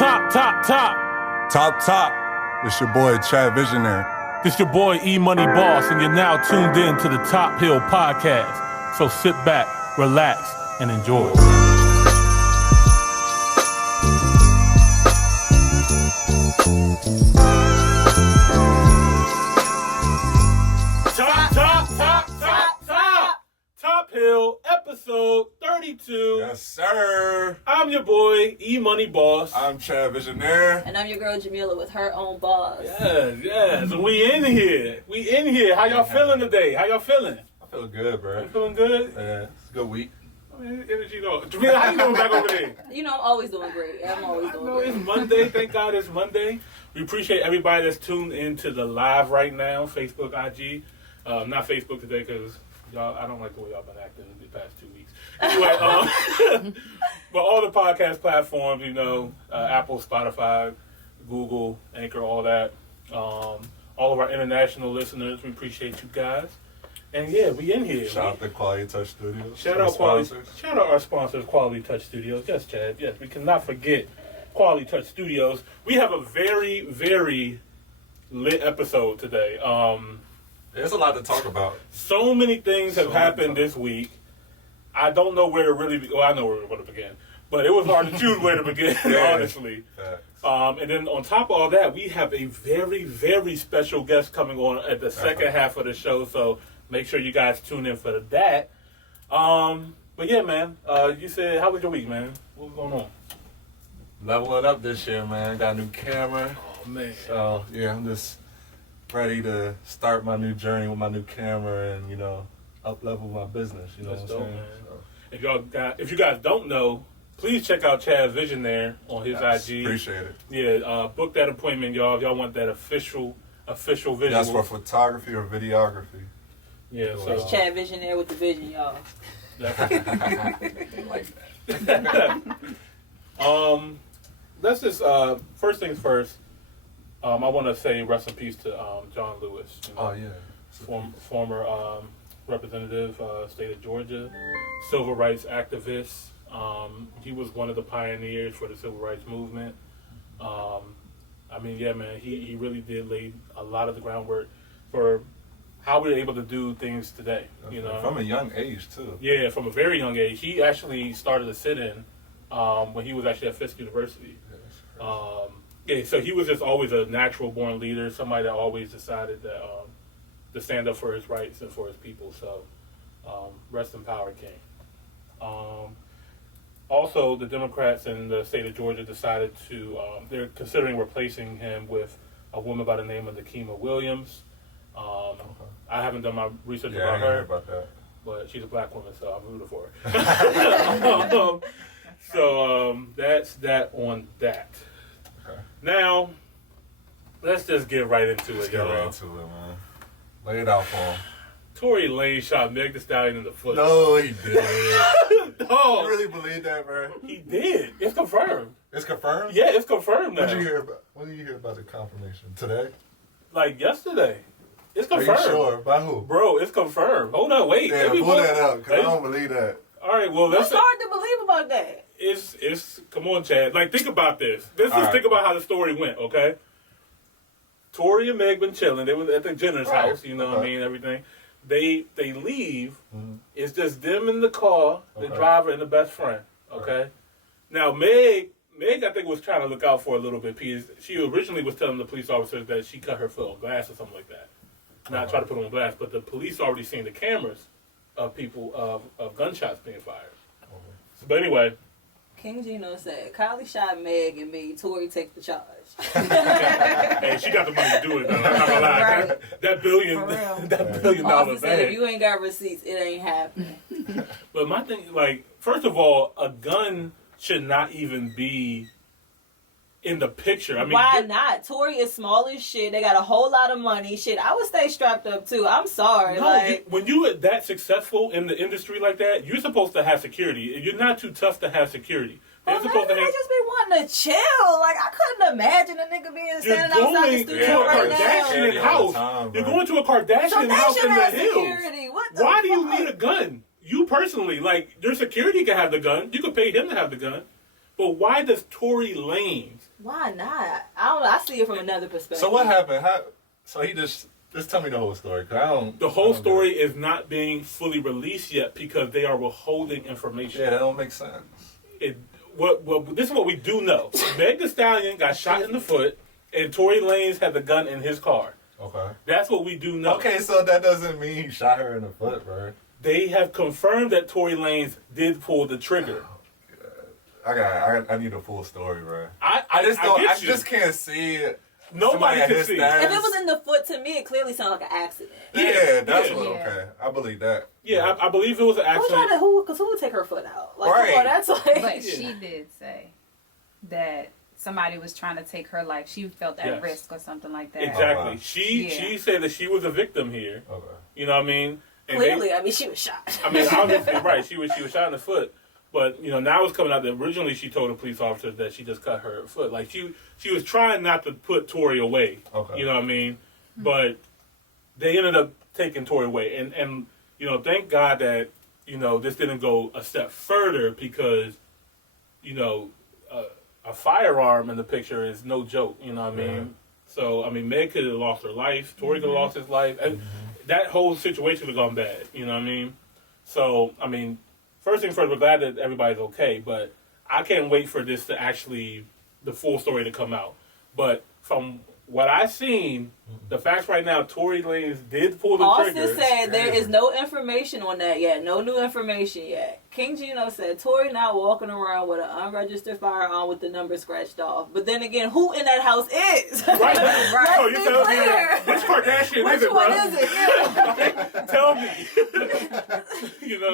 Top. It's your boy, Chad Visionary. This your boy, E-Money Boss, and you're now tuned in to the Top Hill Podcast. So sit back, relax, and enjoy. Top Hill, episode 32. Yes, sir. I'm your boy, E-Money Boss. I'm Chad Visionary. And I'm your girl, Jamila, with her own boss. Yes. And we in here. How y'all feeling today? How y'all feeling? I feel good, bro. You feeling good? Yeah, it's a good week. Energy though. Jamila, how you doing back over there? You know, I'm always doing great. I'm always doing great. It's Monday. Thank God it's Monday. We appreciate everybody that's tuned into the live right now, Facebook, IG. Not Facebook today because y'all, I don't like the way y'all been acting the past 2 weeks. Anyway, but all the podcast platforms, you know, Apple, Spotify, Google, Anchor, all that. All of our international listeners, we appreciate you guys. And yeah, we in here. Shout out to Quality Touch Studios. Shout out our sponsors, Quality Touch Studios. Yes, Chad. Yes, we cannot forget Quality Touch Studios. We have a very, very lit episode today. There's a lot to talk about. So many things have happened this week. I don't know where to really begin. Well, I know where we're going to begin. But it was hard to choose where to begin, honestly. And then on top of all that, we have a very, very special guest coming on at the second half of the show. So make sure you guys tune in for that. But yeah, man, you said, how was your week, man? What was going on? Leveling up this year, man. Got a new camera. Oh, man. So, yeah, I'm just ready to start my new journey with my new camera and, you know, up-level my business. You know That's what I'm dope, saying? man. If you guys don't know, please check out Chad Visionary on his IG. Appreciate it. Yeah, book that appointment, y'all. If y'all want that official visual. That's for photography or videography. Yeah, so It's Chad Visionary with the vision, y'all. Like that. Let's just first things first. I want to say rest in peace to John Lewis. You know, Oh yeah, former representative, state of Georgia, civil rights activist. He was one of the pioneers for the civil rights movement. I mean, yeah, man, he really did lay a lot of the groundwork for how we're able to do things today. You know, from a young age too. Yeah, from a very young age. He actually started a sit-in when he was actually at Fisk University. Yeah, so he was just always a natural-born leader, somebody that always decided that to stand up for his rights and for his people. So, rest in power, King. Also, the Democrats in the state of Georgia decided to, they're considering replacing him with a woman by the name of Nikema Williams. I haven't done my research about her, about that. but she's a black woman, so I'm rooting for her. So that's that on that. Okay. Now, let's just get right into it, y'all. Get right into it, man. Lay it out for him. Tory Lanez shot Meg Thee Stallion in the foot. No, he didn't. No. You really believe that, bro? He did. It's confirmed. It's confirmed? Yeah, it's confirmed now. When did you hear about the confirmation? Today? Like yesterday. It's Are confirmed. you sure? By who? Bro, it's confirmed. Hold on, wait. Yeah, pull that up, because I don't believe that. All right, well, What's hard to believe about that? It's come on, Chad. Like, think about this. Let's just think about how the story went, okay? Tory and Meg been chilling. They was at the Jenner's house, you know what I mean, everything. They leave. Mm-hmm. It's just them in the car, the driver and the best friend, okay? Now, Meg, I think, was trying to look out for a little bit because she originally was telling the police officers that she cut her foot on glass or something like that. Not try to put it on blast, but the police already seen the cameras of people, of gunshots being fired. But anyway. King Gino said, Kylie shot Meg and made Tory take the charge. Hey, she got the money to do it, though. I'm not gonna lie. Right. That $1 billion Officer, bag. if you ain't got receipts, it ain't happening. But my thing, like, first of all, a gun should not even be in the picture. I mean, why not? Tory is small as shit. They got a whole lot of money. Shit, I would stay strapped up too. I'm sorry. No, like, when you're that successful in the industry like that, you're supposed to have security. You're not too tough to have security. They're supposed to have. They just be wanting to chill. Like, I couldn't imagine a nigga being standing outside the studio right now. Kardashian house. You're going to a Kardashian house in the hills. Why do you need a gun? You personally, like, your security can have the gun. You could pay him to have the gun. But why does Tory Lanez? Why not? I don't know. I see it from another perspective. So what happened? So he just tell me the whole story. Cause I don't. The whole story is not being fully released yet because they are withholding information. Yeah, that don't make sense. This is what we do know. Meg Thee Stallion got shot in the foot, and Tory Lanez had the gun in his car. Okay. That's what we do know. Okay, so that doesn't mean he shot her in the foot, bro. They have confirmed that Tory Lanez did pull the trigger. I need a full story, bro. I just can't see it. Nobody can see. If it was in the foot, to me, it clearly sounded like an accident. Yeah, that's what. Okay, I believe that. Yeah, I believe it was an accident. Who would take her foot out? Like, right. Come on, that's like. But she did say that somebody was trying to take her life. She felt at risk or something like that. Exactly. She said that she was a victim here. Okay. You know what I mean? And clearly, she was shot. I mean, obviously, right. She was shot in the foot. But, now it's coming out that originally she told the police officers that she just cut her foot. Like, she was trying not to put Tory away. Okay. You know what I mean? Mm-hmm. But they ended up taking Tory away. And thank God that, this didn't go a step further because, a firearm in the picture is no joke. You know what I mean? So, Meg could have lost her life. Tory could have lost his life. And that whole situation would have gone bad. You know what I mean? So, first things first, we're glad that everybody's okay, but I can't wait for this to actually, the full story to come out. But from what I've seen, the facts right now, Tory Lanez did pull the trigger. Austin said there is no information on that yet, no new information yet. King Gino said Tory not walking around with an unregistered firearm with the number scratched off. But then again, who in that house is? Right. Let's So you be tell clear. me, which Kardashian is it, bro? Which one is it? Yeah. Tell me.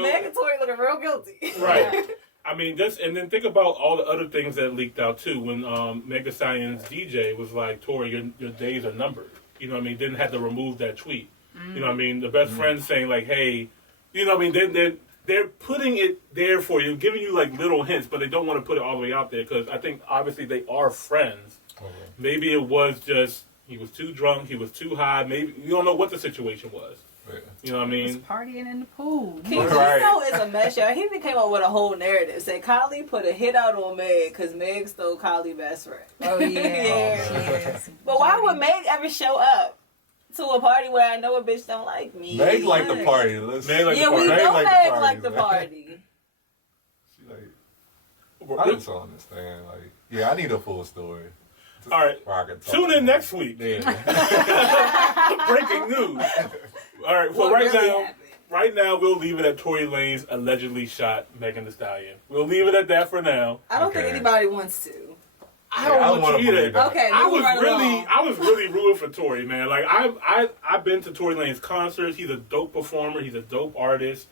Meg and Tory looking real guilty. Right. And then think about all the other things that leaked out too. When Meg Thee Stallion's DJ was like, "Tory, your days are numbered." You know what I mean? Didn't have to remove that tweet. You know what I mean? The best friend saying like, "Hey," you know what I mean? They're putting it there for you, giving you like little hints, but they don't want to put it all the way out there because I think obviously they are friends. Okay. Maybe it was just he was too drunk, he was too high. Maybe you don't know what the situation was. Yeah. You know what I mean? He was partying in the pool. King Gino is a mess, y'all. He even came up with a whole narrative. Said Kylie put a hit out on Meg because Meg stole Kylie's best friend. Oh, yeah. Yeah. But why would Meg ever show up to a party where I know a bitch don't like me? Meg like the party. Meg like the party. We know Meg like the party. She like, I just don't understand. Like, yeah, I need a full story. All right. Tune in next week. Yeah. Breaking news. All right. So right now we'll leave it at Tory Lanez allegedly shot Megan Thee Stallion. We'll leave it at that for now. I don't think anybody wants to. I don't want to either. Okay. I was really rooting for Tory, man. Like I've been to Tory Lanez concerts. He's a dope performer. He's a dope artist.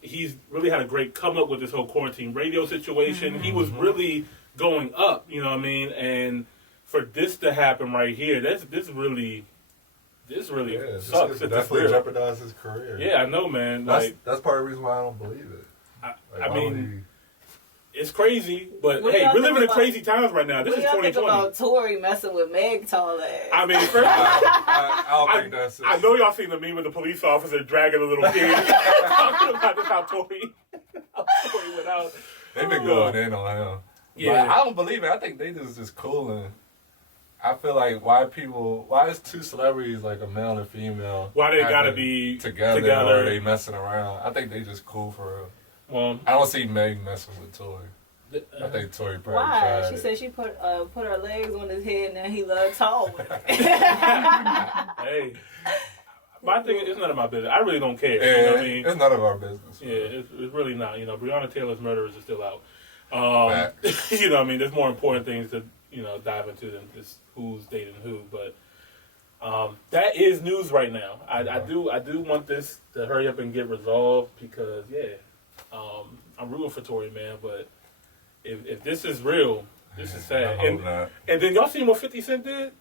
He's really had a great come up with this whole quarantine radio situation. Mm-hmm. He was really going up, you know what I mean? And for this to happen right here, this really sucks. It definitely jeopardized his career. Yeah, I know, man. That's part of the reason why I don't believe it. I mean, it's crazy, but hey, we're living in crazy times right now. This is 2020. Think about Tory messing with Meg tall ass? I mean, first I don't think that's it. I know y'all seen the meme with the police officer dragging a little kid. Talking about this how Tory went out. They've been going in on him. Yeah, but I don't believe it. I think they just cooling. I feel like why is two celebrities like a male and a female? Why they gotta be together? Or are they messing around? I think they just cool for real. Well, I don't see Meg messing with Tory. I think Tory probably tried. She said she put her legs on his head and then he loved tall women. Hey. My thing is, it's none of my business. I really don't care. Yeah, you know what I mean? It's none of our business. Yeah, it's really not. Breonna Taylor's murderers are still out. You know what I mean? There's more important things to, dive into than just who's dating who. But that is news right now. I do want this to hurry up and get resolved because, I'm rooting for Tory, man. But if this is real, this is sad. And then y'all seen what 50 Cent did?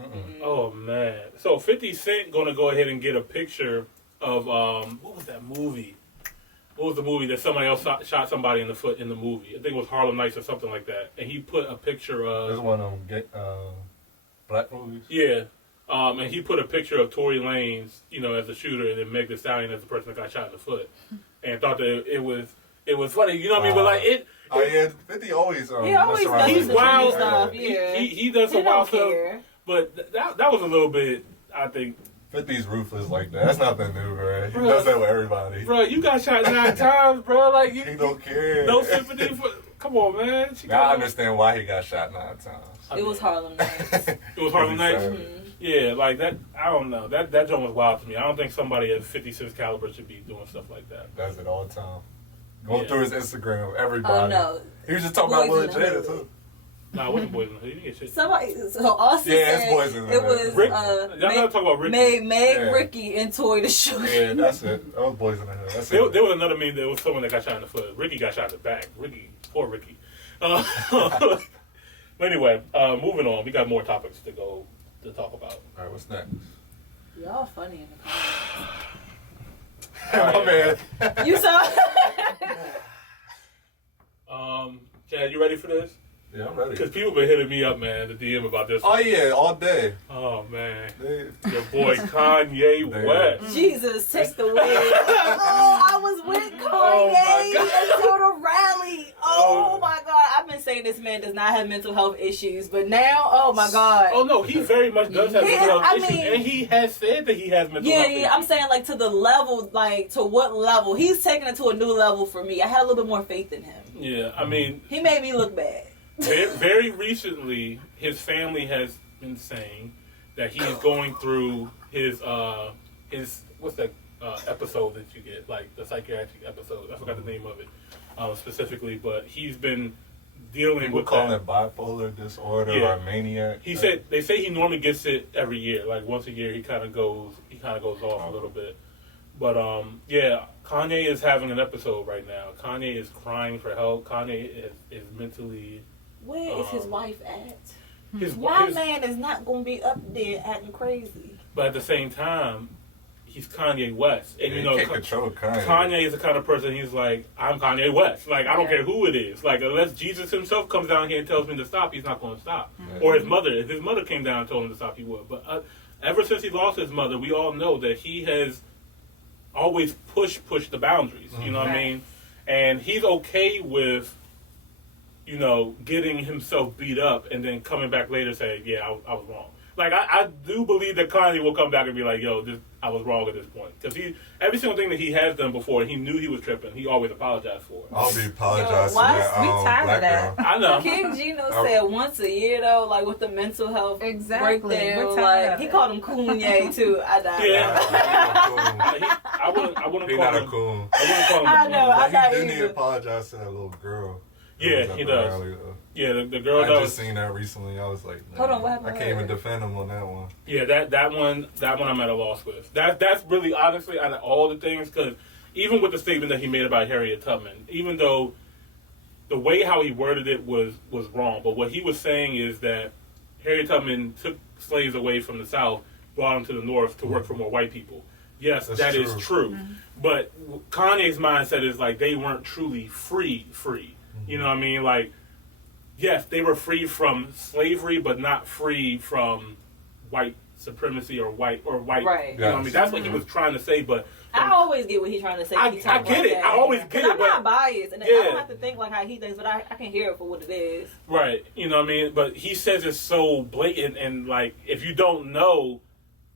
Mm-mm. Oh, man. So 50 Cent going to go ahead and get a picture of, what was that movie? What was the movie that somebody else shot somebody in the foot in the movie? I think it was Harlem Nights or something like that. And he put a picture of... This one of black movies? Yeah. And he put a picture of Tory Lanez, as the shooter, and then Meg Thee Stallion as the person that got shot in the foot. And thought that it it was funny. You know what I mean? But like it. Oh yeah, 50 always. He always mess around does with He's the wild. stuff. Yeah. Yeah. He does some He wild don't stuff. care. But that was a little bit. I think, 50's ruthless like that. That's nothing new, bro. He Bro. does that with everybody. bro, you got shot 9 times, bro. Like you He don't care. no sympathy for. Come on, man. Now I understand why he got shot 9 times. It was Harlem Nights. It was Harlem Nights. Mhm. Yeah, like that. I don't know. That joint was wild to me. I don't think somebody at 50 Cent's caliber should be doing stuff like that. Does it all the time. Going Yeah. through his Instagram, everybody. Oh no. He was just talking about Boys Lil in the Jada Hood. too. Nah, it wasn't Boys in the Hood. You didn't get shit. Somebody, so Austin Yeah, it's said Boys in the it Hood. was Rick, y'all gotta talk about Ricky. Meg, Yeah. Ricky, and Toy the Shooter. Yeah, that's it. That was Boys in the Hood. That's There it. was another meme. There was someone that got shot in the foot. Ricky got shot in the back. Ricky, poor Ricky. But anyway, moving on. We got more topics to talk about. All right, what's next? Y'all funny in the My man. comments. You saw? Chad, you ready for this? Yeah, I'm ready. Because people been hitting me up, man, the DM about this. Oh yeah, all day. Oh man, They- your boy Kanye Damn. West. Jesus, take the wheel. Oh, I was with Oh, my Kanye God. until the rally. Oh Oh. my God. I've been saying this man does not have mental health issues, but now, oh my God. Oh no, he very much does have He- mental health I issues, mean- and he has said that he has mental Yeah, health yeah, issues. I'm saying like to the level, like to what level? He's taking it to a new level for me. I had a little bit more faith in him. Yeah, I mean, He made me look bad. very recently, his family has been saying that he is going through his what's that episode that you get, like the psychiatric episode. I forgot the name of it specifically, but he's been dealing People with call that. it bipolar disorder Yeah. or maniac. He said they say he normally gets it every year. Like once a year, he kind of goes off a little bit. But yeah, Kanye is having an episode right now. Kanye is crying for help. Kanye is mentally. Where is his wife at? His My man is not gonna be up there acting crazy. But at the same time, he's Kanye West, and Yeah, you know, you can't control Kanye. Kanye is the kind of person. He's like, I'm Kanye West. Like I don't Yeah. care who it is. Like unless Jesus himself comes down here and tells me to stop, he's not going to stop. Yeah. Or his mother. If his mother came down and told him to stop, he would. But ever since he lost his mother, we all know that he has always pushed the boundaries. You know what I Right. mean? And he's okay with, you know, getting himself beat up and then coming back later saying, yeah, I was wrong. Like, I do believe that Kanye will come back and be like, yo, I was wrong at this point. Because every single thing that he has done before, he knew he was tripping. He always apologized for it. I'll be apologizing Yo, why to that we tired of black that? girl. I know. King Gino said once a year though, like with the mental health Exactly. breakdown, We're tired like of he it. called him Kanye too. I died. Yeah. He I wouldn't not call a him. coon. I wouldn't call him. I know, I But got he didn't either. even apologize to that little girl. that Yeah, was at he the does. rally, though. Yeah, the girl I does. just seen that recently. I was like, Hold on, what I happened can't with even her? defend him on that one. Yeah, that one I'm at a loss with. That's really honestly out of all the things, because even with the statement that he made about Harriet Tubman, even though the way how he worded it was wrong, but what he was saying is that Harriet Tubman took slaves away from the South, brought them to the North to work for more white people. Yes, That's that is true. true. But Kanye's mindset is like they weren't truly free. You know what I mean? Like, yes, they were free from slavery, but not free from white supremacy or white. Right. You know what I mean? That's what he was trying to say. But I always get what he's trying to say. I He talk get like it. that. I always get 'Cause it, I'm but- not biased, and I Yeah. don't have to think like how he thinks, but I can hear it for what it is. right, you know what I mean. But he says it's so blatant, and like if you don't know,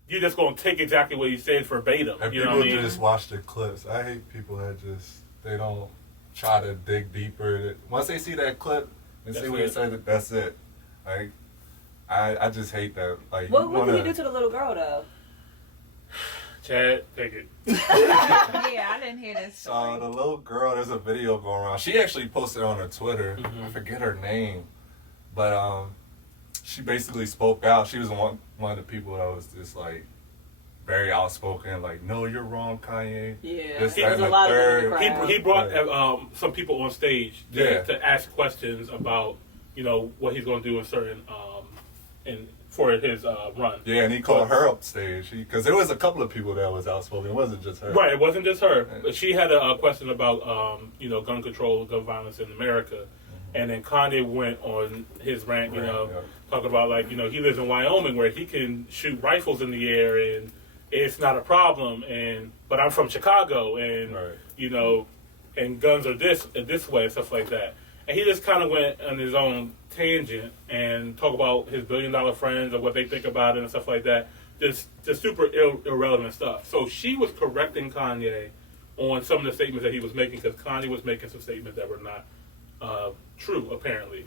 you're just gonna take exactly what he said verbatim. And You know people what I mean? just watch the clips. I hate people that they don't try to dig deeper. Once they see that clip and That's see what he it. said, that's it. Like, I just hate that. Like, What you did wanna, he do to the little girl though? Chad, take it. Yeah, I didn't hear this So story. the little girl, there's a video going around. She actually posted on her Twitter. Mhm. I forget her name, but she basically spoke out. She was one of the people that was just like very outspoken, like, "No, you're wrong, Kanye." Yeah, This, there's that, a and lot the of them in the third. crowd. He brought some people on stage Yeah. to ask questions about, you know, what he's going to do in certain for his run. Yeah, and he called her up stage because there was a couple of people that was outspoken. It wasn't just her. Right, it wasn't just her. Yeah. But she had a question about, you know, gun control, gun violence in America. And then Kanye went on his rant, you know, Yeah. talking about, like, you know, he lives in Wyoming where he can shoot rifles in the air and it's not a problem. But I'm from Chicago and, Right. you know, and guns are this way and stuff like that. And he just kind of went on his own tangent and talk about his $1 billion friends and what they think about it and stuff like that. Just super irrelevant stuff. So she was correcting Kanye on some of the statements that he was making because Kanye was making some statements that were not true, apparently.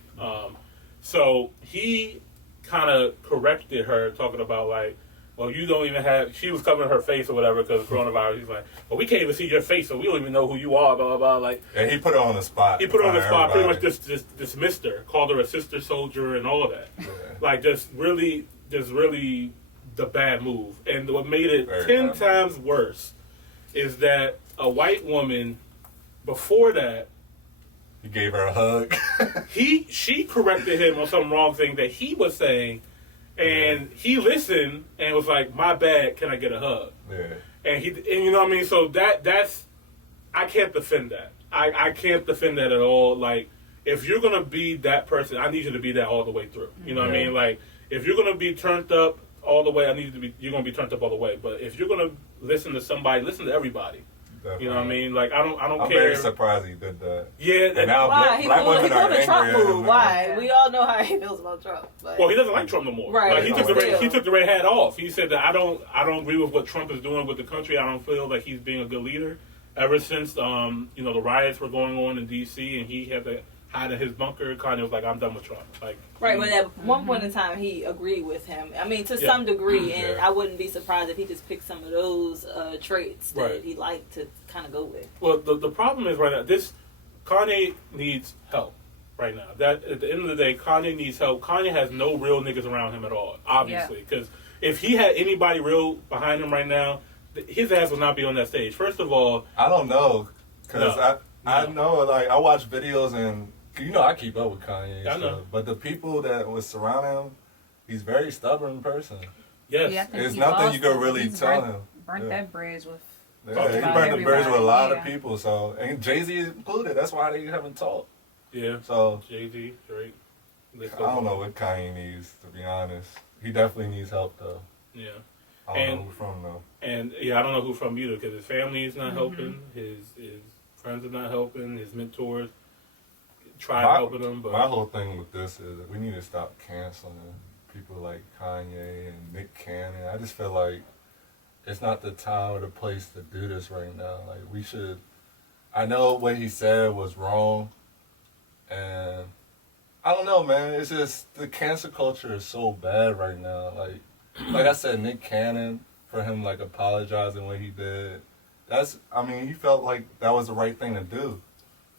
So he kind of corrected her, talking about like, well, you don't even have, she was covering her face or whatever because of coronavirus. He's like, well, we can't even see your face, so we don't even know who you are, blah, blah, blah. Like, and he put her on the spot. He put her on the spot, everybody. pretty much just dismissed her, called her a sister soldier and all of that. Yeah. Like, just really the bad move. And what made it Very 10 bad times worse is that a white woman, before that, he gave her a hug. she corrected him on some wrong thing that he was saying, and he listened and was like, "My bad, can I get a hug?" Yeah. And you know what I mean. So that's I can't defend that. I can't defend that at all. Like, if you're gonna be that person, I need you to be that all the way through. You know what I mean? Like, if you're gonna be turned up all the way, you're gonna be turned up all the way. But if you're gonna listen to somebody, listen to everybody. Definitely. You know what I mean? Like, I don't I'm care. very surprised he did that. Yeah. And now why? He black pulled women are the Trump angry at move. him. Why? Yeah. We all know how he feels about Trump. But. Well, he doesn't like Trump no more. Right. Like, he took the red hat off. He said that I don't agree with what Trump is doing with the country. I don't feel like he's being a good leader. Ever since the riots were going on in D.C. and he had to hide in his bunker, Kanye was like, I'm done with Trump. Like, right, but at one point in time, he agreed with him. I mean, to some degree, and I wouldn't be surprised if he just picked some of those traits that he liked to kind of go with. Well, the problem is right now, Kanye needs help right now. That at the end of the day, Kanye needs help. Kanye has no real niggas around him at all, obviously, because if he had anybody real behind him right now, his ass would not be on that stage. First of all, I don't know, because I know, like, I watch videos and, you know, I keep up with Kanye. I know. But the people that was surrounding him, he's a very stubborn person. Yes. Yeah, There's nothing you can really tell him. Burnt that bridge with. Yeah, he burned the bridge with a lot of people. So, and Jay-Z included. That's why they haven't talked. Yeah. So Jay-Z, Drake. I don't know what Kanye needs, to be honest. He definitely needs help, though. Yeah. I don't know who from, though. And, I don't know who from either, because his family is not helping. His friends are not helping. His mentors tried helping him. But my whole thing with this is that we need to stop canceling people like Kanye and Nick Cannon. I just feel like it's not the time or the place to do this right now. Like, we should... I know what he said was wrong, and I don't know, man. It's just the cancel culture is so bad right now. Like I said, Nick Cannon, for him like apologizing what he did, he felt like that was the right thing to do.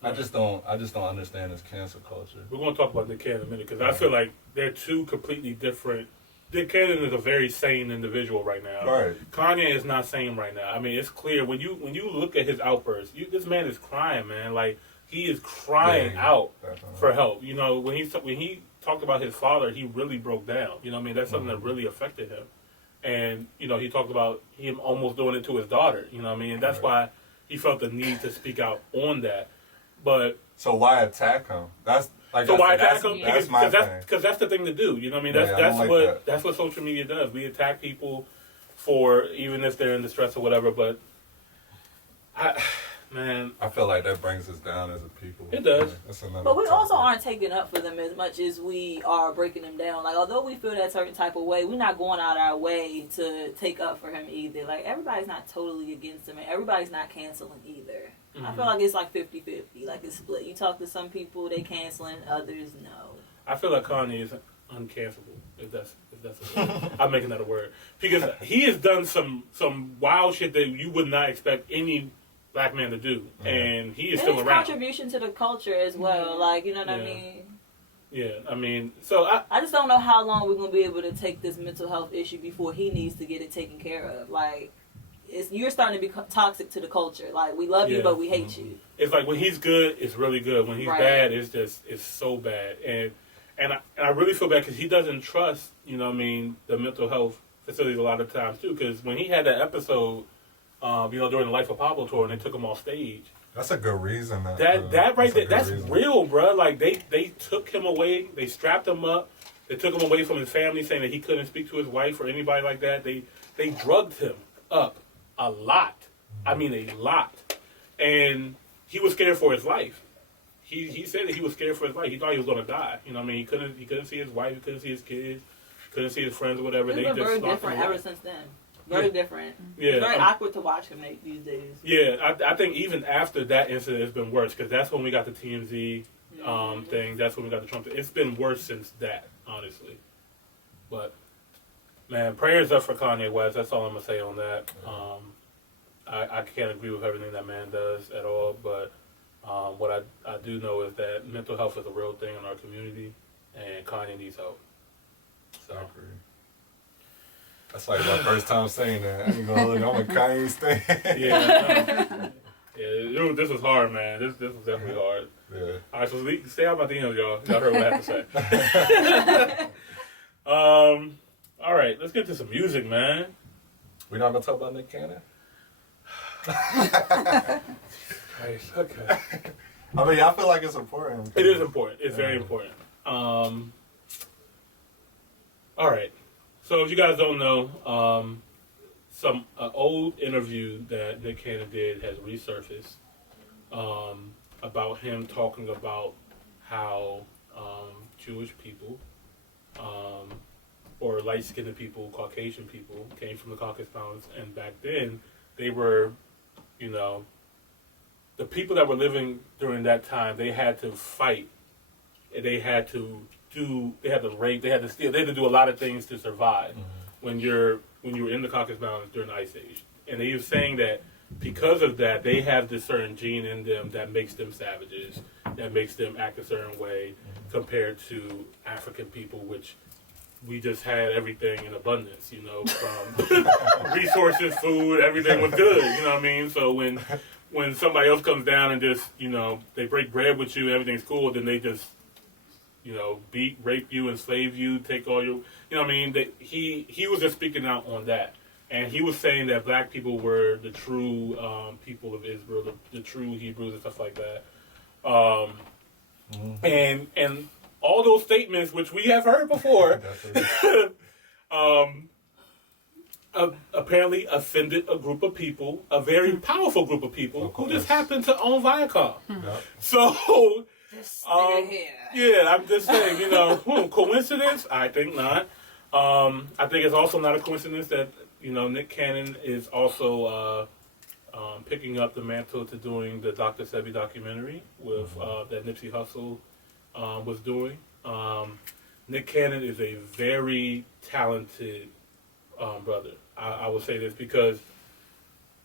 I just don't understand this cancel culture. We're going to talk about Nick Cannon in a minute, because I feel like they're two completely different. Nick Cannon is a very sane individual right now. Right. Kanye is not sane right now. I mean, it's clear when you look at his outbursts. This man is crying, man. Like, he is crying out for help. You know, when he talked about his father, he really broke down. You know what I mean? That's something that really affected him. And, you know, he talked about him almost doing it to his daughter. You know what I mean? And that's why he felt the need to speak out on that. But so why attack him? That's like why attack him? That's my thing. Because that's the thing to do. You know what I mean? That's what social media does. We attack people for even if they're in distress or whatever. But I feel like that brings us down as a people. It does. But we also aren't taking up for them as much as we are breaking them down. Like, although we feel that certain type of way, we're not going out our way to take up for him either. Like, everybody's not totally against him, and everybody's not canceling either. I feel like it's like 50-50. Like, it's split. You talk to some people, they canceling, others no. I feel like Kanye is uncancelable, if that's a word. I'm making that a word. Because he has done some wild shit that you would not expect any black man to do. And he is still around. His contribution to the culture as well. Like, you know what I mean? Yeah, I mean, so I just don't know how long we're going to be able to take this mental health issue before he needs to get it taken care of. Like, you're starting to become toxic to the culture. Like, we love you, but we hate you. It's like when he's good, it's really good. When he's bad, it's so bad. And I really feel bad because he doesn't trust, you know what I mean, the mental health facilities a lot of times too. Because when he had that episode, during the Life of Pablo tour, and they took him off stage. That's a good reason. That right there, that's real, bro. Like, they took him away, they strapped him up, they took him away from his family, saying that he couldn't speak to his wife or anybody like that. They drugged him up a lot. I mean, a lot. And he was scared for his life. He said that he was scared for his life. He thought he was going to die. You know what I mean? He couldn't see his wife. He couldn't see his kids. Couldn't see his friends or whatever. It's They been just very stopped different him. ever since then. Very different. Yeah, It's very awkward to watch him these days. Yeah, I think even after that incident, it's been worse because that's when we got the TMZ thing. That's when we got the Trump thing. It's been worse since that, honestly. But man, prayers up for Kanye West. That's all I'm gonna say on that. I can't agree with everything that man does at all, but what I do know is that mental health is a real thing in our community, and Kanye needs help. So. I agree. That's like my first time saying that. I ain't gonna hold it. I'm a Kanye stan. Yeah, yeah. This was hard, man. This was definitely hard. Yeah. All right, so stay out my DMs, y'all. Y'all heard what I have to say. All right, let's get to some music, man. We're not gonna talk about Nick Cannon. Nice. Okay. I mean, I feel like it's important. It is important. It's very important. All right. So if you guys don't know, some old interview that Nick Cannon did has resurfaced about him talking about how Jewish people or light-skinned people, Caucasian people, came from the Caucasus Mountains, and back then they were, you know, the people that were living during that time, they had to fight, and they had to rape, they had to steal, they had to do a lot of things to survive when you were in the Caucasus Mountains during the Ice Age. And he was saying that because of that, they have this certain gene in them that makes them savages, that makes them act a certain way compared to African people, which we just had everything in abundance, you know, from resources, food, everything was good, you know what I mean? So when somebody else comes down and just, you know, they break bread with you, everything's cool, then they just, you know, beat, rape you, enslave you, take all your, you know what I mean? He was just speaking out on that. And he was saying that black people were the true people of Israel, the true Hebrews and stuff like that. And all those statements, which we have heard before, apparently offended a group of people, a very powerful group of people, who just happened to own Viacom. So, yeah, I'm just saying, you know, coincidence? I think not. I think it's also not a coincidence that, you know, Nick Cannon is also picking up the mantle to doing the Dr. Sebi documentary with that Nipsey Hussle was doing. Nick Cannon is a very talented brother. I will say this because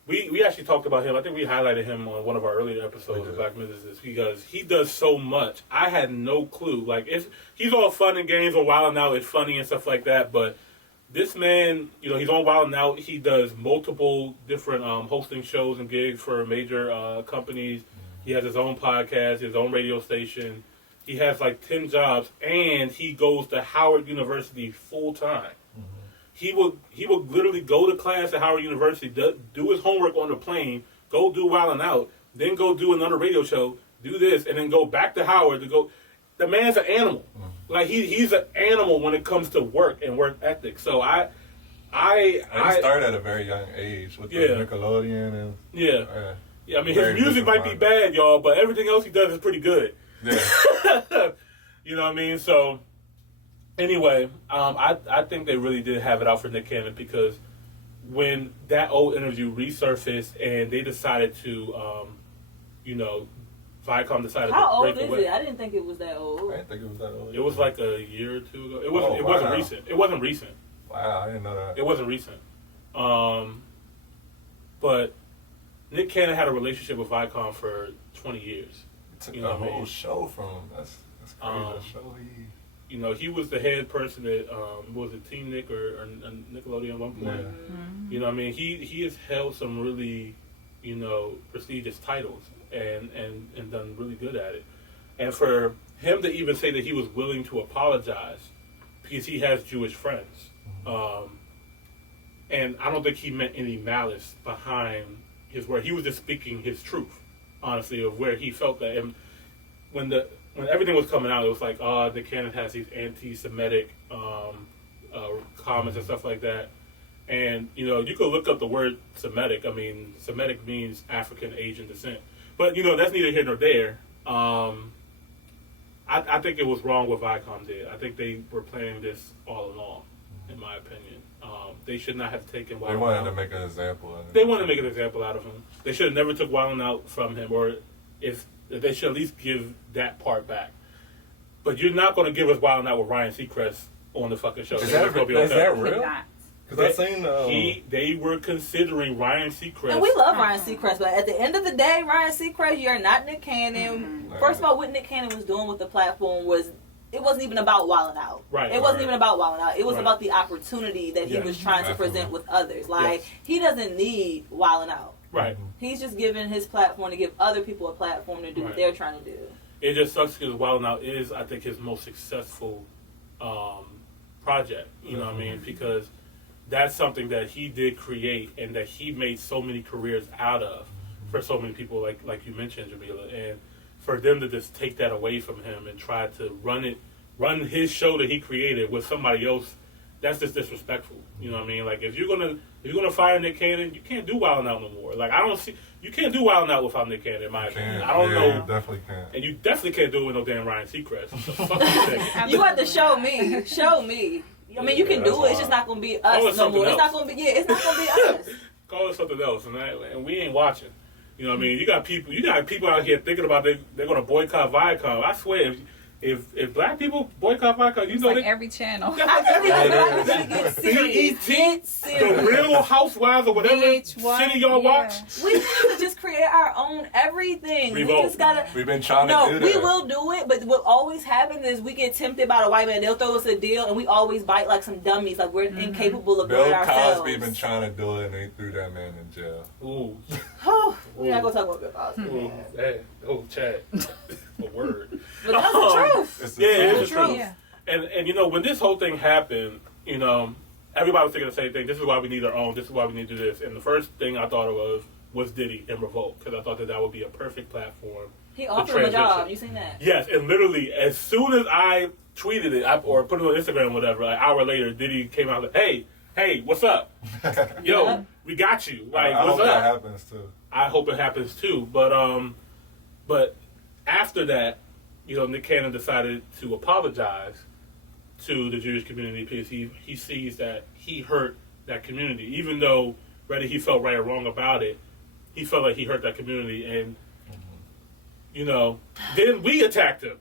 we actually talked about him. I think we highlighted him on one of our earlier episodes of Black Businesses because he does so much. I had no clue. Like, he's all fun and games on Wild 'N Out. It's funny and stuff like that, but this man, you know, he's on Wild 'N Out. He does multiple different hosting shows and gigs for major companies. He has his own podcast, his own radio station. He has like 10 jobs, and he goes to Howard University full time. He would literally go to class at Howard University, do his homework on the plane, go do Wild 'N Out, then go do another radio show, do this, and then go back to Howard to go. The man's an animal. Like he's an animal when it comes to work and work ethic. So I started at a very young age with the Nickelodeon and yeah. I mean, his music might be bad, y'all, but everything else he does is pretty good. Yeah. You know what I mean? So anyway, I think they really did have it out for Nick Cannon because when that old interview resurfaced and they decided to, you know, Viacom decided How to break old is away. it? I didn't think it was that old. I didn't think it was that old. It was like a year or two ago. It wasn't recent. It wasn't recent. Wow, I didn't know that. It wasn't recent. But Nick Cannon had a relationship with Viacom for 20 years. Took the whole show from him. That's crazy. The show you know, he was the head person at was it Team Nick or Nickelodeon at one point. You know what I mean? He has held some really, you know, prestigious titles and done really good at it. And for him to even say that he was willing to apologize because he has Jewish friends. And I don't think he meant any malice behind his word. He was just speaking his truth, honestly, of where he felt that. And when everything was coming out, it was like, Nick Cannon has these anti-Semitic comments and stuff like that. And, you know, you could look up the word Semitic. I mean, Semitic means African, Asian descent. But that's neither here nor there. I think it was wrong what Viacom did. I think they were planning this all along, in my opinion. They should not have taken Wild 'N Out. They wanted to make an example of him. They wanted to make an example out of him. They should have never took Wild 'N Out from him, or if they should at least give that part back. But you're not going to give us Wild 'N Out with Ryan Seacrest on the fucking show. Is that real? Not. Because I seen they were considering Ryan Seacrest. And we love Ryan Seacrest, but at the end of the day, Ryan Seacrest, you're not Nick Cannon. Mm-hmm. First of all, what Nick Cannon was doing with the platform it wasn't even about Wild 'N Out. Right. It wasn't even about Wild 'N Out. It was Right. about the opportunity that he was trying to present with others. Like, Yes. he doesn't need Wild 'N Out. Right. He's just giving his platform to give other people a platform to do what Right. they're trying to do. It just sucks because Wild 'N Out is, I think, his most successful project. You know what I mean? Because that's something that he did create and that he made so many careers out of for so many people, like you mentioned, Jamila. And for them to just take that away from him and try to run his show that he created with somebody else, that's just disrespectful. You know what I mean? Like, if you're gonna fire Nick Cannon, you can't do Wild 'N Out no more. Like, you can't do Wild 'N Out without Nick Cannon, in my opinion. I don't know. You definitely can't. And you definitely can't do it with no damn Ryan Seacrest. What the fuck you think? You have to show me. Show me. I mean, you can do it. It's just not going to be us no more. It's not going to be. It's not going to be us. Call it something else, and we ain't watching. You know what I mean? You got people out here thinking about they're going to boycott Viacom. I swear, if black people boycott Viacom, It's like every channel. I BET, the Real Housewives or whatever VH1, city y'all watch. We need to just create our own everything. Revolt. We just gotta. We've been trying to do that. We will do it, but what always happens is we get tempted by the white man. They'll throw us a deal, and we always bite like some dummies, like we're incapable of doing it Bill ourselves. Cosby been trying to do it, and they threw that man in jail. Ooh. We're not gonna talk about Bill Cosby. Ooh. Hey. Oh, Chad. A word. But that's the truth. It's Yeah, truth. it's the truth. Yeah. And when this whole thing happened, everybody was thinking the same thing. This is why we need our own. This is why we need to do this. And the first thing I thought of was Diddy and Revolt, because I thought that would be a perfect platform. He offered him a job. You seen that? Yes, and literally as soon as I tweeted it or put it on Instagram or whatever, an hour later, Diddy came out like, hey, what's up? Yo, Yeah. we got you. Like, I what's hope up? that happens too. I hope it happens too. But after that, Nick Cannon decided to apologize to the Jewish community because he sees that he hurt that community. Even though whether he felt right or wrong about it, he felt like he hurt that community. And, then we attacked him.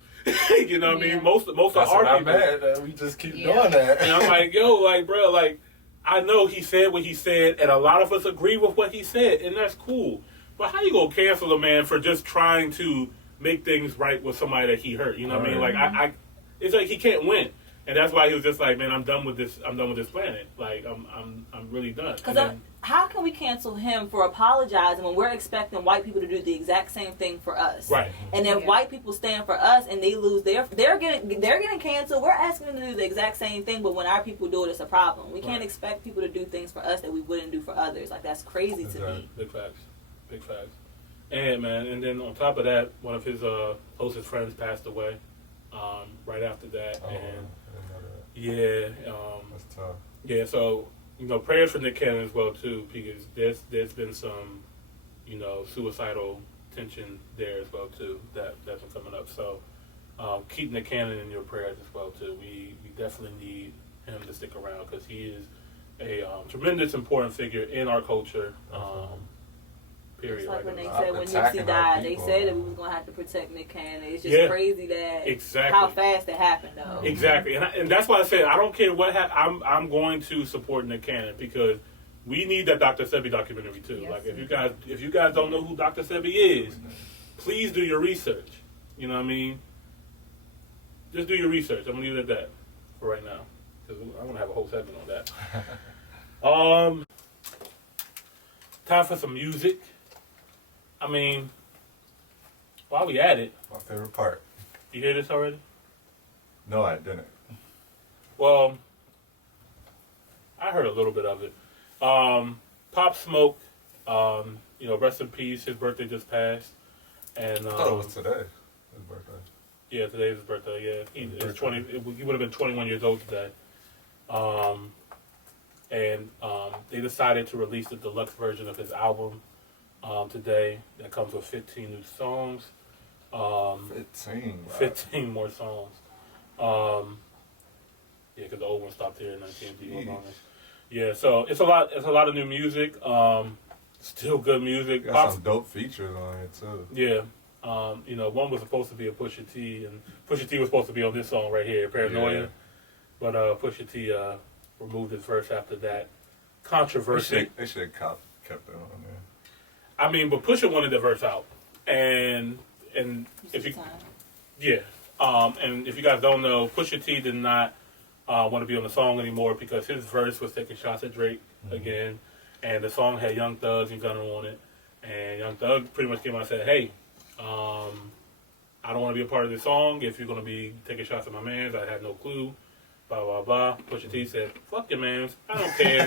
You know what I mean? Most of That's our not people. bad that we just keep Yeah. doing that. And I'm like, yo, like, bro, like, I know he said what he said, and a lot of us agree with what he said, and that's cool. But how you gonna cancel a man for just trying to make things right with somebody that he hurt? You know what I mean? Like, I it's like he can't win, and that's why he was just like, man, I'm done with this. I'm done with this planet. Like, I'm really done. Because how can we cancel him for apologizing when we're expecting white people to do the exact same thing for us? Right. And if white people stand for us and they lose they're getting canceled. We're asking them to do the exact same thing, but when our people do it, it's a problem. We can't expect people to do things for us that we wouldn't do for others. Like, that's crazy to me. Big facts. Big facts. And man, and then on top of that, one of his closest friends passed away. Right after that, Oh, and I didn't know that. That's tough. yeah, so prayers for Nick Cannon as well too, because there's been some suicidal tension there as well too that's been coming up. So keep Nick Cannon in your prayers as well too. We definitely need him to stick around because he is a tremendous important figure in our culture. Period. It's like when they Like, said when attacking Nipsey our died, they people. said that we was gonna have to protect Nick Cannon. It's just crazy that Exactly. how fast it happened though. Exactly, and that's why I said I don't care what I'm going to support Nick Cannon because we need that Dr. Sebi documentary too. Yes. Like if you guys don't know who Dr. Sebi is, please do your research. You know what I mean? Just do your research. I'm gonna leave it at that for right now because I want to have a whole segment on that. Time for some music. I mean, while we at it, My favorite part. you hear this already? No, I didn't. Well, I heard a little bit of it. Pop Smoke, rest in peace. His birthday just passed, and I thought it was today. His birthday. yeah, today's his birthday. Yeah, he would have been 21 years old today. And they decided to release the deluxe version of his album today that comes with 15 new songs. 15. Wow. 15 more songs. Yeah, because the old one stopped here in 19. Yeah, so it's a lot. It's a lot of new music. Still good music. Got some dope features on it too. Yeah. One was supposed to be a Pusha T, and Pusha T was supposed to be on this song right here, Paranoia. Yeah. But Pusha T removed his verse after that. Controversy. They should have kept it on there. I mean, but Pusha wanted the verse out, and if you, yeah, and if you guys don't know, Pusha T did not want to be on the song anymore because his verse was taking shots at Drake again, and the song had Young Thug and Gunna on it, and Young Thug pretty much came out and said, "Hey, I don't want to be a part of this song. If you're going to be taking shots at my mans, I had no clue." Blah blah blah. Pusha T said, "Fuck your mans. I don't care."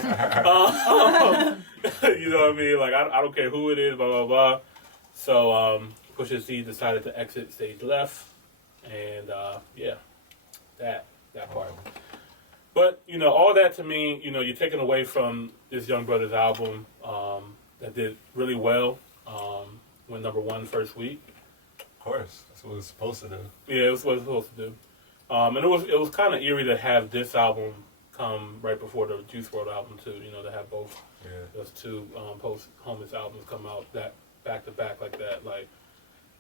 You know what I mean? Like I don't care who it is. Blah blah blah. So Pusha T decided to exit stage left, and yeah, that part. But all that to me, you're taking away from this Young Brothers album that did really well. Went #1 first week. Of course, that's what it's supposed to do. Yeah, it was what it's supposed to do. And it was kind of eerie to have this album come right before the Juice WRLD album too. To have both those two post-homeless albums come out that back to back like that. Like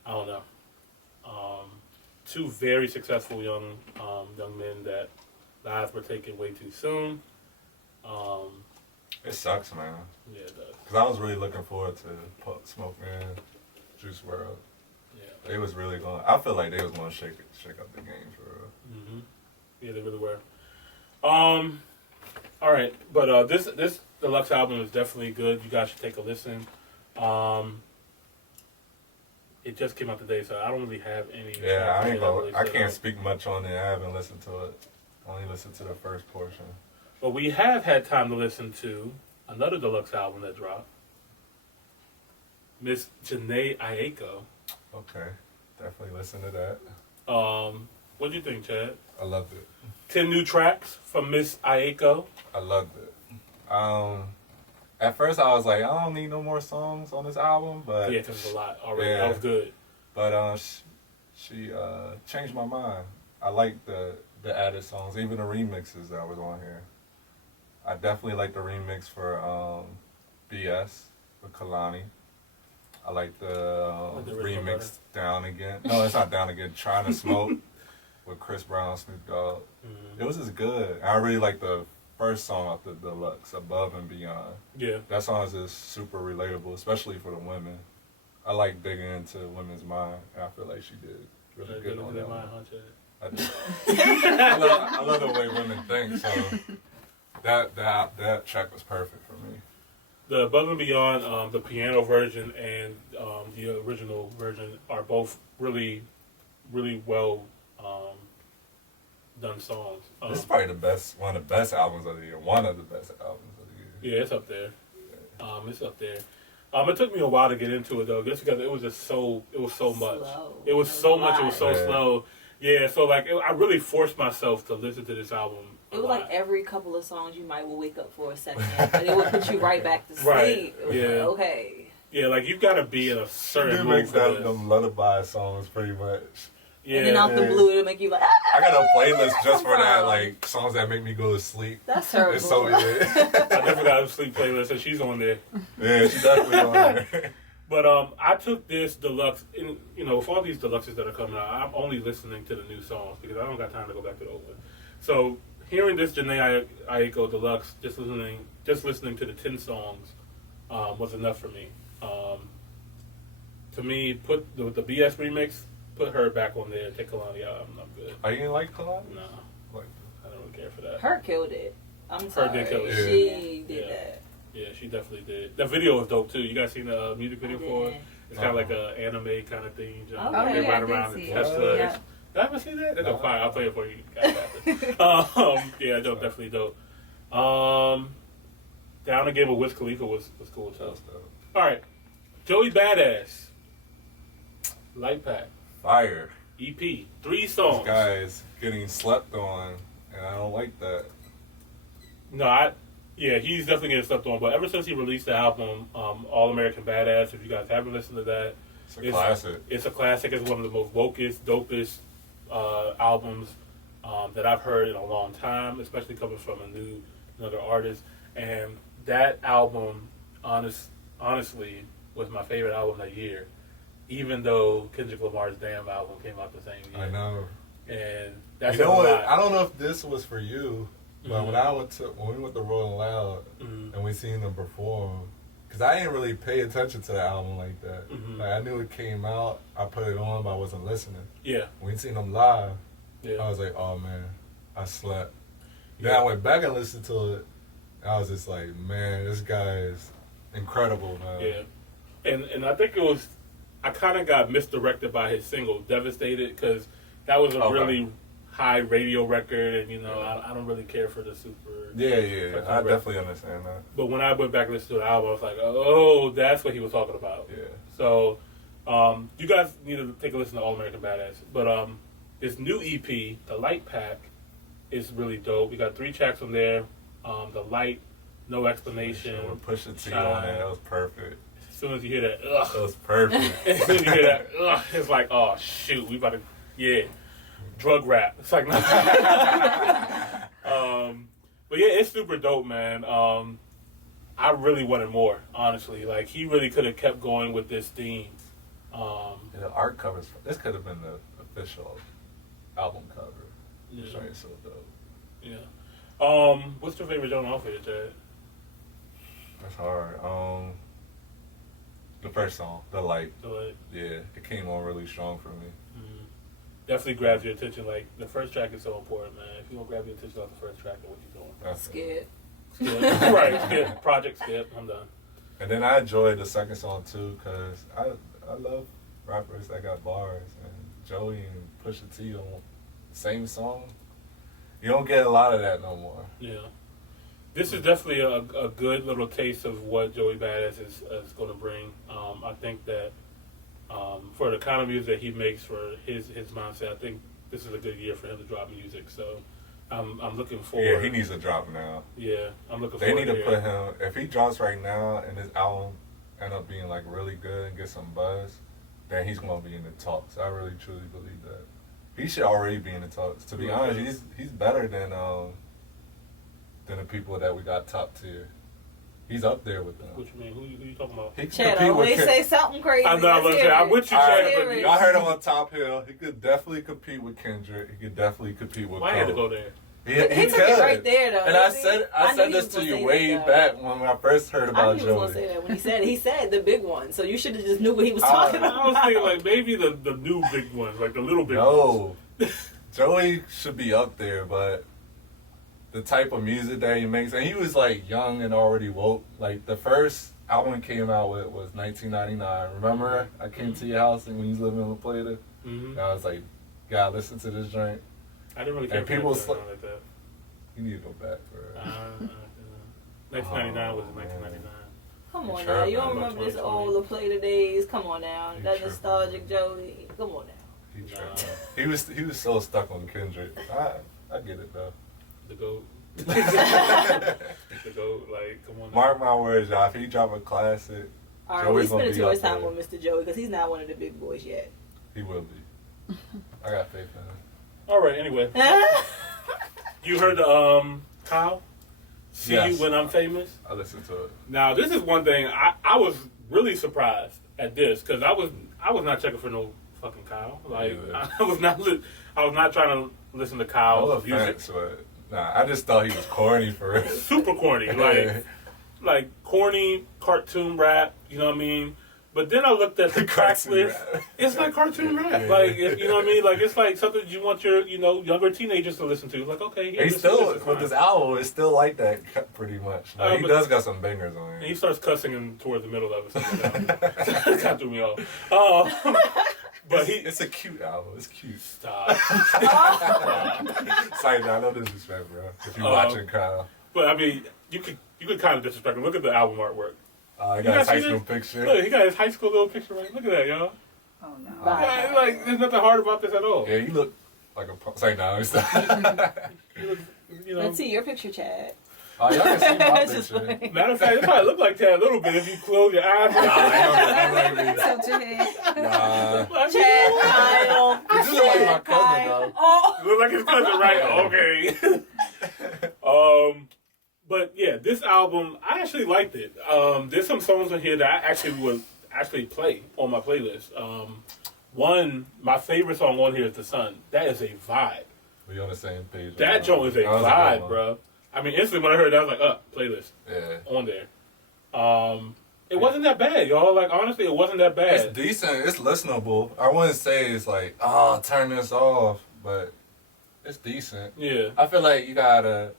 I don't know, two very successful young men that lives were taken way too soon. It sucks, man. Yeah, it does. Because I was really looking forward to Smoke Man, Juice WRLD. Yeah, they was really going. I feel like they was going to shake up the game for real. Mm-hmm. Yeah, they really were. All right, but this Deluxe album is definitely good. You guys should take a listen. It just came out today, so I don't really have any. Yeah, I can't speak much on it. I haven't listened to it. I only listened to the first portion. But we have had time to listen to another Deluxe album that dropped. Miss Jhene Aiko. Okay, definitely listen to that. What do you think, Chad? I loved it. 10 new tracks from Miss Aiko. I loved it. At first I was like, I don't need no more songs on this album, but yeah, there's a lot already. Yeah. That was good. But she changed my mind. I like the added songs, even the remixes that was on here. I definitely like the remix for BS with Kalani. I like the remix Down Again. No, it's not Down Again. Trying to Smoke with Chris Brown, Snoop Dogg. Mm-hmm. It was just good. I really like the first song off the Deluxe, Above and Beyond. Yeah. That song is just super relatable, especially for the women. I like digging into women's mind. I feel like she did really good on that one. I love the way women think, so that track was perfect for me. The Above and Beyond, the piano version and the original version are both really, really well done songs. This is probably one of the best albums of the year. One of the best albums of the year. Yeah, it's up there. It's up there. It took me a while to get into it though, just because it was so much. It was so much. It was so slow. Yeah, so I really forced myself to listen to this album. It was like every couple of songs you might will wake up for a second, and it would put you right back to sleep. Right. Yeah. Like, okay. Yeah, you've got to be in a certain mood for this. Them lullaby songs pretty much. Yeah. And then out the blue, it'll make you like. I got a playlist just for that, songs that make me go to sleep. That's terrible. It's so weird. I never got a sleep playlist, and she's on there. Yeah, she's definitely on there. But I took this Deluxe, and with all these Deluxes that are coming out, I'm only listening to the new songs because I don't got time to go back to the old one. So hearing this Jhene Aiko Deluxe, just listening to the 10 songs was enough for me. To me, put the BS remix, put her back on there, take Kalani out. I'm good. Are you gonna like Kalani? No, I don't really care for that. Her killed it. I'm sorry. Her did kill it. She did that. Yeah, she definitely did. The video was dope too. You guys seen the music video for it? It's kind of like an anime kind of thing. They ride around in Tesla. Did I ever see that? That's fire. I'll play it for you guys after. Yeah, dope, definitely dope. Down Again with Wiz Khalifa was cool too. All right, Joey Badass, Light Pack, fire EP, 3 songs. This guy is getting slept on, and I don't like that. No, Yeah, he's definitely getting stuff on. But ever since he released the album, All American Badass, if you guys haven't listened to that, it's a classic. It's a classic. It's one of the most wokest, dopest albums that I've heard in a long time, especially coming from another artist. And that album, honestly, was my favorite album that year, even though Kendrick Lamar's Damn album came out the same year. I know. And that's you know what? I don't know if this was for you, but when we went to Rolling Loud and we seen them perform, because I didn't really pay attention to the album like that. Like I knew it came out, I put it on, but I wasn't listening. Yeah. When we seen them live, yeah. I was like, oh man, I slept. Then I went back and listened to it. I was just like, man, this guy is incredible, man. Yeah. And I think I kind of got misdirected by his single Devastated, because that was a really high radio record, and I don't really care for the super. Yeah. I definitely understand that. But when I went back and listened to the album, I was like, oh, that's what he was talking about. Yeah. So, you guys need to take a listen to All American Badass. But this new EP, The Light Pack, is really dope. We got 3 tracks on there. The Light, No Explanation. Push the T on it. That was perfect. As soon as you hear that, ugh. That was perfect. As soon as you hear that, ugh, it's like, oh shoot, we about to, drug rap. It's like, but yeah, it's super dope, man. I really wanted more, honestly. Like, he really could have kept going with this theme. The art covers. This could have been the official album cover. Yeah. It's so dope. Yeah. What's your favorite genre off of it, Chad? That's hard. The first song, The Light. The Light. Yeah, it came on really strong for me. Definitely grabs your attention. Like, the first track is so important, man. If you don't grab your attention off the first track, then what you doing? That's Skip. Right, skip. Project skip. I'm done. And then I enjoyed the second song too, because I love rappers that got bars, and Joey and Pusha T on the same song. You don't get a lot of that no more. Yeah. This is definitely a good little taste of what Joey Badass is going to bring. I think that for the kind of music that he makes, for his mindset, I think this is a good year for him to drop music. So I'm looking forward. Yeah, he needs to drop now. Yeah, I'm looking They forward. need to put him, if he drops right now and his album end up being like really good and get some buzz, then he's going to be in the talks. I really truly believe that. He should already be in the talks. To be honest, he's better than the people that we got top tier. He's up there with them. What you mean? Who you talking about? Chad always say something crazy. I know. I'm with you, Chad. But I heard him on Top Hill. He could definitely compete with Kendrick. He could definitely compete with. Why had to go there? He took it right there, though. And I said this to you way back when I first heard about Joey. I knew he was going to say that when he said it. He said the big one, so you should have just knew what he was talking about. I was thinking like maybe the new big ones, like the little big ones. No, Joey should be up there, but the type of music that he makes, and he was like young and already woke. Like the first album he came out with was 1999. Remember, I came to your house and when you was living in La Plata, and I was like, "God, listen to this joint." I didn't really care and for people like that. You need to go back for it. 1999 was 1999. Come on now, you don't remember this old La Plata days? Come on now, that nostalgic Joey. Come on now. He was so stuck on Kendrick. I get it though. The GOAT. The GOAT, like, come on. Mark my words, y'all. If he drop a classic, all right, we spending too much time with Mr. Joey because he's not one of the big boys yet. He will be. I got faith in him. All right. Anyway, you heard Kyle? See You When I'm Famous? I listened to it. Now, this is one thing I was really surprised at this because I was not checking for no fucking Kyle. Like I was not trying to listen to Kyle's music. But I just thought he was corny for it. Super corny, like corny cartoon rap. You know what I mean? But then I looked at the track list. It's like cartoon rap. Like, you know what I mean? Like, it's like something you want your, younger teenagers to listen to. Like, okay. He's still, with this album, it's still like that pretty much. Like, he does got some bangers on it. And he starts cussing towards the middle of it. That kind of threw me off. But it's a cute album. It's cute. Stop. Sorry, I know disrespect, bro. If you're watching Kyle. But, I mean, you could kind of disrespect him. Look at the album artwork. He got his high school picture. Look, he got his high school little picture right. Look at that, y'all. Oh no! Like, there's nothing hard about this at all. Yeah, you look like a. Say no, You look, Let's see your picture, Chad. Oh, y'all can see my Just picture. like- Matter of fact, it probably look like Chad a little bit if you close your eyes. Tilt your head. Nah. Like, Chad Kyle. This is like my cousin, though. Oh. Look like his cousin, right? Okay. But yeah, this album, I actually liked it. There's some songs on here that I actually would play on my playlist. One, my favorite song on here is The Sun. That is a vibe. We on the same page. That joint is a vibe, bro. I mean, instantly when I heard that, I was like, playlist. Yeah. On there. It wasn't that bad, y'all. Like, honestly, it wasn't that bad. It's decent. It's listenable. I wouldn't say it's like, oh, turn this off, but it's decent. Yeah. I feel like you gotta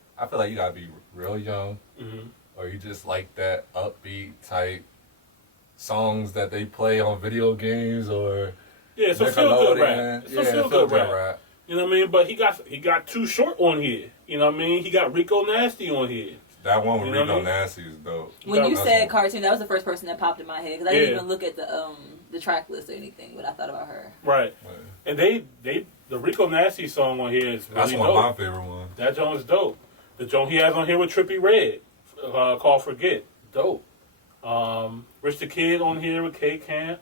be real young, Mm-hmm. or you just like that upbeat type songs that they play on video games or Yeah, it's a feel-good rap. Nickelodeon. It's a Yeah, feel-good feel-good rap. You know what I mean? But he got Too Short on here. You know what I mean? He got Rico Nasty on here. That one with You know what I Rico mean? Nasty is dope. When you That's said one. cartoon, that was the first person that popped in my head because I didn't even look at the track list or anything, but I thought about her. Right. Yeah. And the Rico Nasty song on here is really That's one dope. of my favorite ones. That joint is dope. The joint he has on here with Trippie Redd, called Forget, dope. Rich the Kid on here with K-Camp.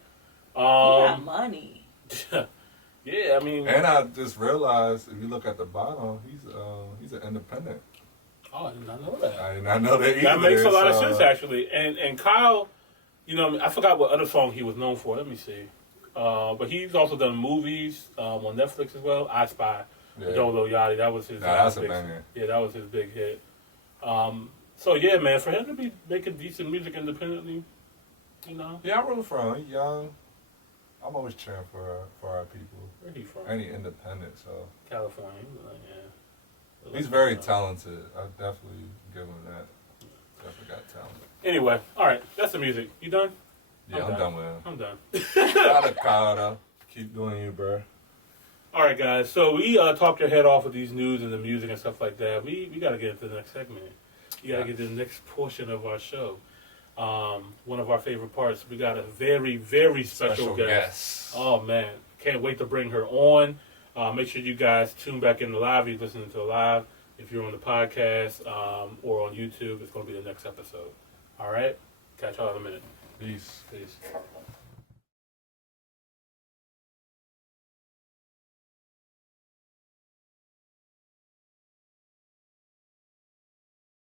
He got money. Yeah, I mean. And I just realized, if you look at the bottom, he's an independent. Oh, I did not know that. I did not know that either. That makes a lot of sense, actually. And Kyle, you know, I forgot what other song he was known for. Let me see. But he's also done movies on Netflix as well. I Spy, Dolo Yachty. That was his. That's big, a banger. Yeah, that was his big hit. So yeah, man, for him to be making decent music independently, you know. Yeah, I root for him. He's young. I'm always cheering for our people. Where he from? Any independent, so. California. Yeah. He's very talented. I definitely give him that. Definitely got talent. Anyway, all right, that's the music. You done? Yeah, I'm done with him. I'm done. Shout out to Kyle, though. Keep doing you, bro. All right, guys. So we talked your head off with these news and the music and stuff like that. We got to get into the next segment. You got to get to the next portion of our show. One of our favorite parts. We got a very, very special guest. Oh, man. Can't wait to bring her on. Make sure you guys tune back in the live. You're listening to the live. If you're on the podcast or on YouTube, it's going to be the next episode. All right? Catch y'all in a minute. Peace. Peace.